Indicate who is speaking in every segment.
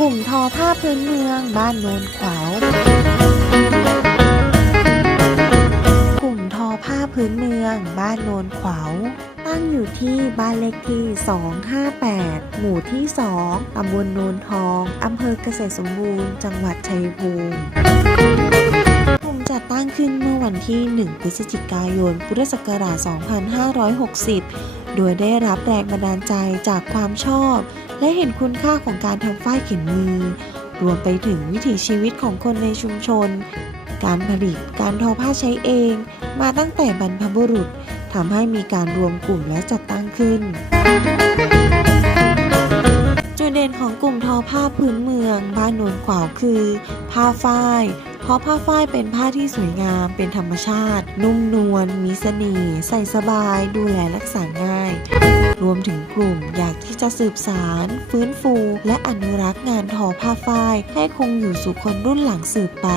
Speaker 1: กลุ่มทอผ้าพื้นเมืองบ้านโนนขวาวกลุ่มทอผ้าพื้นเมืองบ้านโนนขวาวตั้งอยู่ที่บ้านเลขที่ 258 หมู่ที่ 2 ตำบลโนนทอง อำเภอเกษตรสมบูรณ์ จังหวัดชัยภูมิกลุ่มจัดตั้งขึ้นเมื่อวันที่ 1 พฤศจิกายน พุทธศักราช 2560 โดยได้รับแรงบันดาลใจจากความชอบ และเห็นคุณค่าของการทำฝ้ายเขียนมือ รวมไปถึงวิถีชีวิตของคนในชุมชน การผลิตการทอผ้าใช้เอง มาตั้งแต่บรรพบุรุษทำให้มีการรวมกลุ่มและจัดตั้งขึ้น จุดเด่นของกลุ่มทอผ้าพื้นเมืองบ้านโนนขวาวคือ ผ้าฝ้ายเพราะผ้าฝ้ายเป็นผ้าที่สวยงาม เป็นธรรมชาติ นุ่มนวล มีเสน่ห์ ใส่สบาย ดูแลรักษาง่าย รวมถึงกลุ่มอยากที่จะสืบสาร ฟื้นฟู และอนุรักษ์งานทอผ้าฝ้าย ให้คงอยู่สู่คนรุ่นหลังสืบไป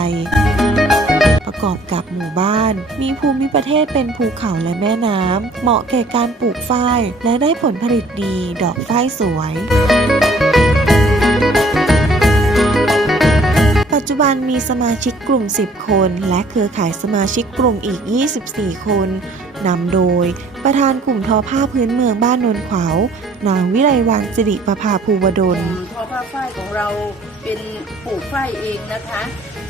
Speaker 1: ประกอบกับหมู่บ้าน มีภูมิประเทศเป็นภูเขาและแม่น้ำ เหมาะแก่การปลูกฝ้าย และได้ผลผลิตดี ดอกฝ้ายสวย จจุบันมีสมาชิกกลุ่ม 10 คน และเครือข่ายสมาชิกกลุ่มอีก 24 คนนำโดย ประธานกลุ่มทอผ้าพื้นเมืองบ้านนนขวาว นางวิไลวันสิริประภาภูวดล
Speaker 2: กลุ่มทอผ้าฝ้ายของเราเป็นปลูกฝ้ายเองนะคะ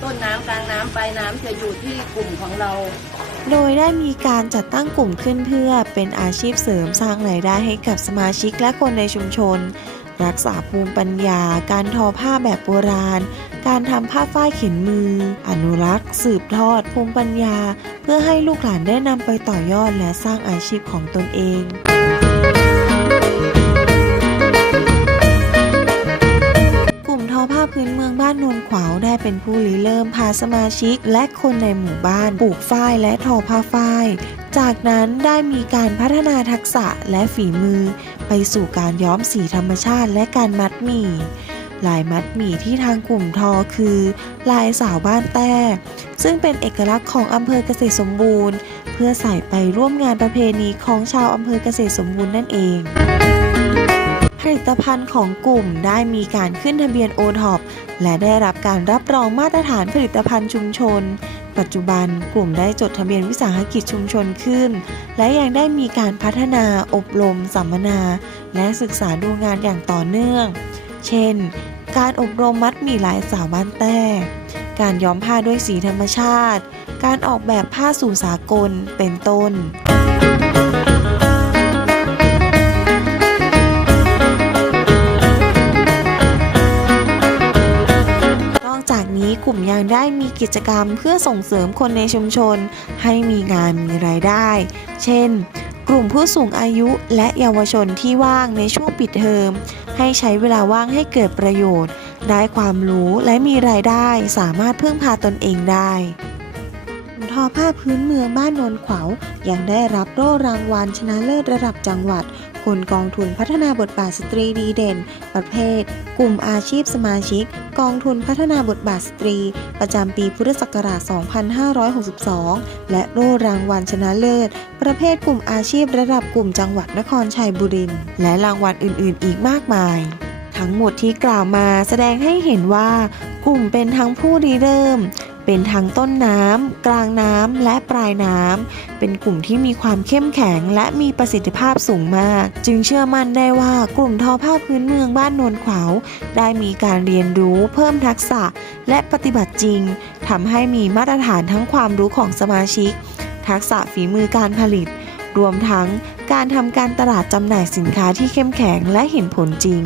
Speaker 2: ต้นน้ำกลางน้ำปลายน้ำจะอยู่ที่กลุ่มของเรา
Speaker 1: โดยได้มีการจัดตั้งกลุ่มขึ้นเพื่อเป็นอาชีพเสริมสร้างรายได้ให้กับสมาชิกและคนในชุมชน รักษาภูมิปัญญา การทอผ้าแบบโบราณ การทำผ้าฝ้ายเขียนมือ อนุรักษ์ สืบทอด ภูมิปัญญา เพื่อให้ลูกหลานได้นำไปต่อยอดและสร้างอาชีพของตนเองกลุ่มทอผ้าพื้นเมืองบ้านนวลขวาวได้เป็นผู้ริเริ่มพาสมาชิก และคนในหมู่บ้านปลูกฝ้ายและทอผ้าฝ้าย จากนั้นได้มีการพัฒนาทักษะและฝีมือ ไปสู่การย้อมสีธรรมชาติและการมัดหมี่ ลายมัดหมี่ที่ทางกลุ่มทอคือ ลายสาวบ้านแต้ ซึ่งเป็นเอกลักษณ์ของอำเภอเกษตรสมบูรณ์ เพื่อใส่ไปร่วมงานประเพณีของชาวอำเภอเกษตรสมบูรณ์นั่นเองผลิตภัณฑ์ของกลุ่มได้มีการขึ้นทะเบียนโอท็อปและได้รับการรับรองมาตรฐานผลิตภัณฑ์ชุมชน ปัจจุบันกลุ่มได้จดทะเบียนวิสาหกิจชุมชนขึ้น และยังได้มีการพัฒนาอบรมสัมมนา และศึกษาดูงานอย่างต่อเนื่อง เช่น การอบรมมัดหมี่ลายสาวบ้านแต้ การย้อมผ้าด้วยสีธรรมชาติ การออกแบบผ้าสู่สากล เป็นต้นนอกจากนี้กลุ่มยังได้มีกิจกรรมเพื่อส่งเสริมคนในชุมชน ให้มีงานมีรายได้ เช่น กลุ่มผู้สูงอายุและเยาวชนที่ว่างในช่วงปิดเทอม ให้ใช้เวลาว่างให้เกิดประโยชน์ ได้ความรู้และมีรายได้สามารถพึ่งพาตนเองได้ทอผ้าพื้นเมืองบ้านนนขวาวยังได้รับโล่รางวัลชนะเลิศระดับจังหวัด คนกองทุนพัฒนาบทบาทสตรีดีเด่น ประเภท กลุ่มอาชีพสมาชิก กองทุนพัฒนาบทบาทสตรี ประจำปีพุทธศักราช 2562 และโล่รางวัลชนะเลิศ ประเภทกลุ่มอาชีพระดับกลุ่มจังหวัดนครชัยบุรีและรางวัลอื่น ๆ อีกมากมาย ทั้งหมดที่กล่าวมาแสดงให้เห็นว่ากลุ่มเป็นทั้งผู้ริเริ่ม เป็นทั้งต้นน้ำ กลางน้ำ และปลายน้ำ เป็นกลุ่มที่มีความเข้มแข็งและมีประสิทธิภาพสูงมาก จึงเชื่อมั่นได้ว่ากลุ่มทอผ้าพื้นเมืองบ้านโนนขวาวได้มีการเรียนรู้เพิ่มทักษะและปฏิบัติจริงทำให้มีมาตรฐานทั้งความรู้ของสมาชิก ทักษะฝีมือการผลิต รวมทั้งการทำการตลาดจำหน่ายสินค้าที่เข้มแข็งและเห็นผลจริง